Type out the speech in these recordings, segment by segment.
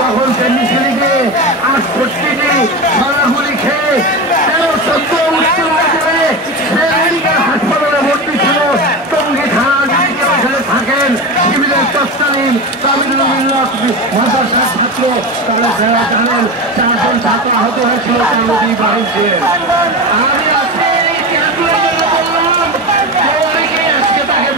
তখন সে মিছিলিকে 68টি ছড়াগুলি খেয়ে 13-14 উত্তীর্ণ করে সে মেডিকেল হাসপাতালে ভর্তি ছিল। টঙ্গী থানা যেখানে থাকেন শিবিরের তৎকালীন মাদ্রাসার ছাত্র, তারা যারা জানেন 4 জন ছাত্র আহত হয়েছিল, তার মধ্যে ইব্রাহিম ছিলেন। আমি আজকে এই ক্যালকুলেটরে বললাম অনেকে আজকে তাকে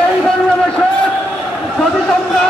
এই বাংলাদেশে যদি তোমরা